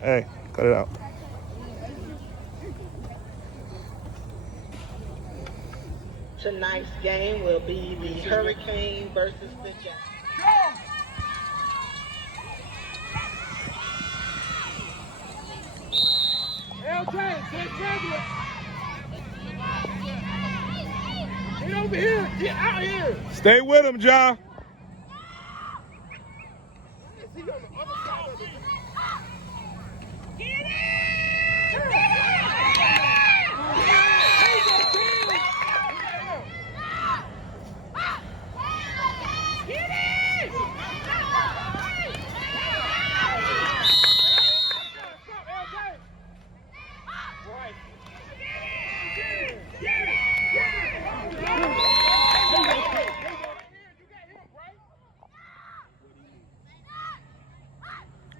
Hey, cut it out. Tonight's game will be the Hurricane versus the Jazz. LJ, get graduate. Get over here. Get out here. Stay with him, Ja. Is he on the other side of the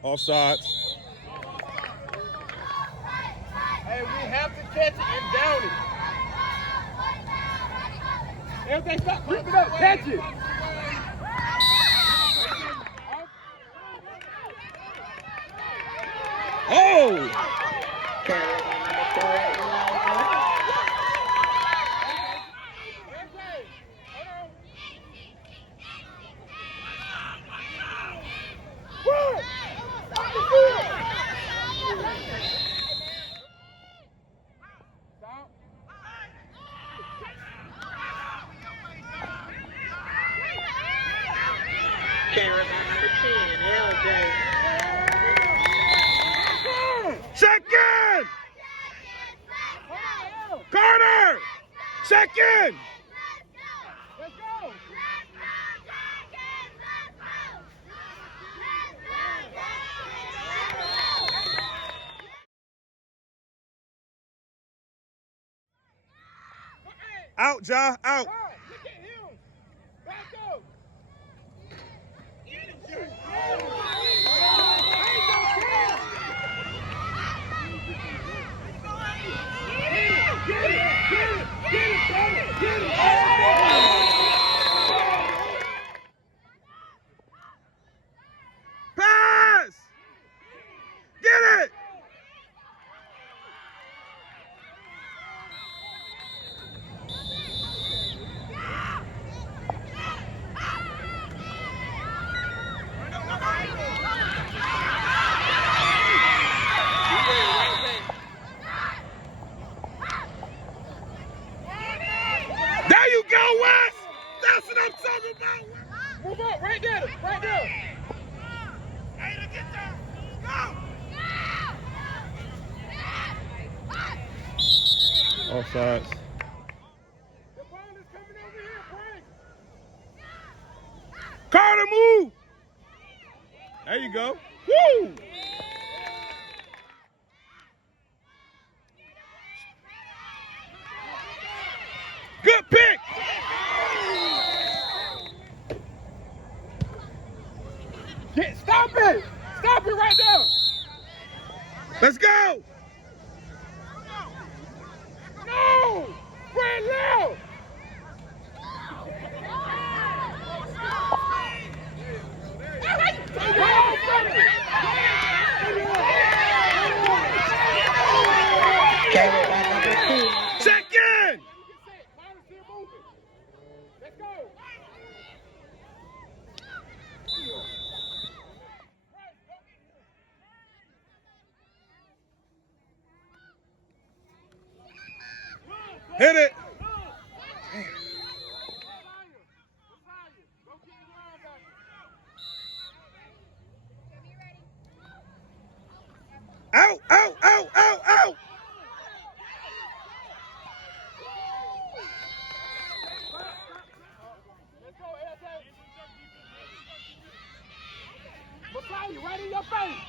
Offsides. Hey, we have to catch it and down it. LJ, stop. Keep it up. Catch it. Oh! Carry by number 4, Elijah. Carry by number 10, LJ. Second! Carter! Second! Let's go. Out, Ja, out. Look at him. Back up. Pass! Get it! There you go, Wes! That's what I'm talking about! Move up. Right there. Right there. Ada, get down! Go! Offsides. The ball is coming over here, Frank. Carter, move! There you go. Woo! Good pick! Stop it! Stop it right now! Let's go! No! Brand now! Carry by number 2. Second! Let's go! Hit it! Out, out, out, out, out! Let's go, LJ. Messiah, right in your face.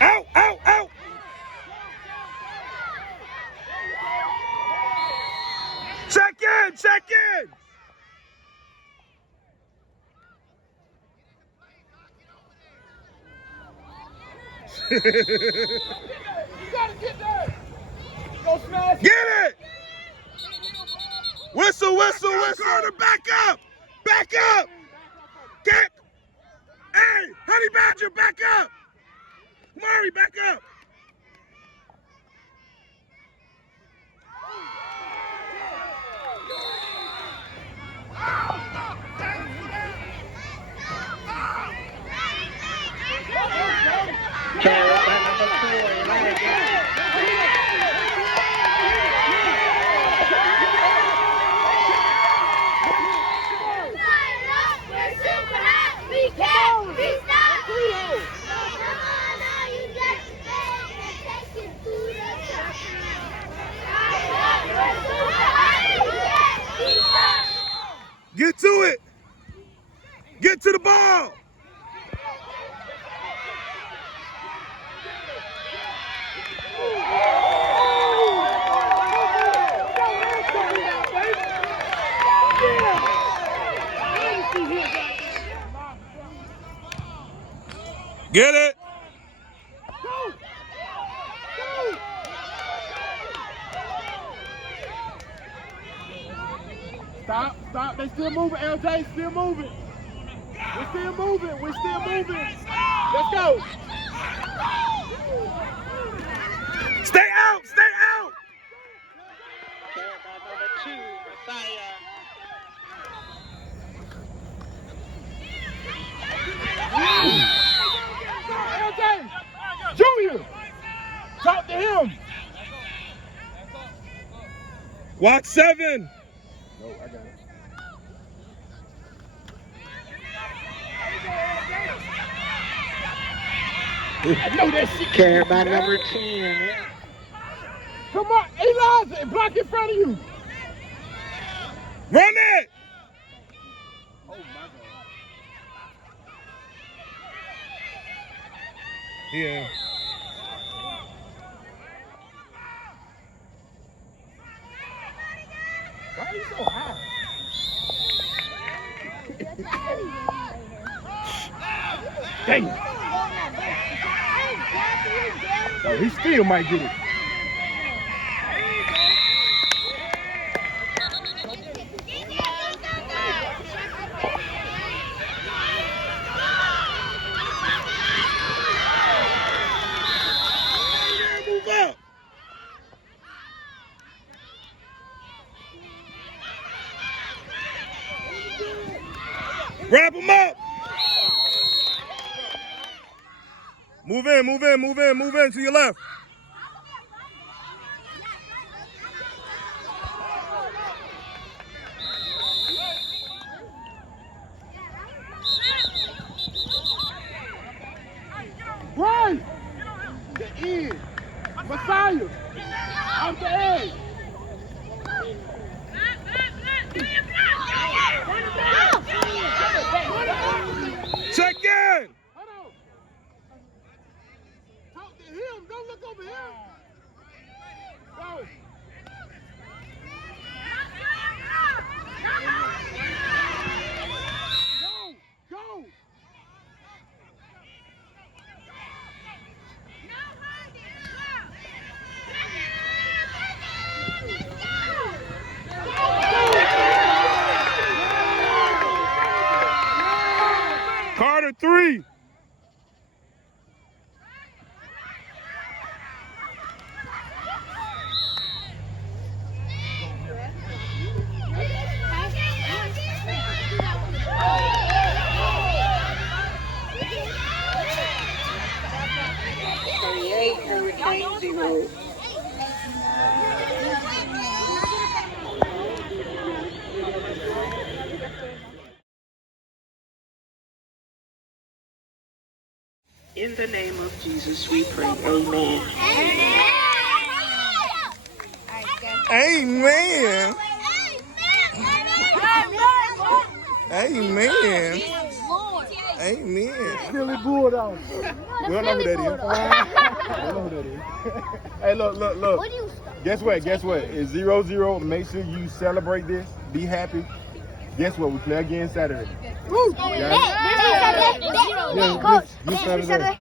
Out, out, out! Second, second! You gotta get there. Go smash. Get it! Whistle, whistle, whistle! Carter, back up! Back up! Get! Hey, Honey Badger, back up. Murray, back up. Carried by number 4, Elijah Jackson. Get to it. Get to the ball. Get it. Stop, stop. They still moving, LJ. Still moving. We're still moving. We're still moving. Let's go. Stay out. Stay out. Carried by number 2, Messiah. LJ. Junior. Talk to him. Watch 7. No, I got it. I know that shit. Carried by number 10. Come on, Elijah, block in front of you. Run it. Oh, my God. Yeah. Why are you so high? Dang it. Oh, he still might get it. Move up. Wrap him up. Move in, move in, move in, move in to your left. Right. The end. Messiah. Off the edge. Check in. Hold on. Talk to him. Don't look over here. Go. Go. Go. Carter 3. Hurricane 0. In the name of Jesus, we pray. Amen. Amen. Amen. Amen. Billy Bulldog. We don't know who that is. We don't know who that is. Hey, look. Guess what? It's 0-0. Make sure you celebrate this. Be happy. Guess what? We play again Saturday. Woo! Yeah, this Saturday.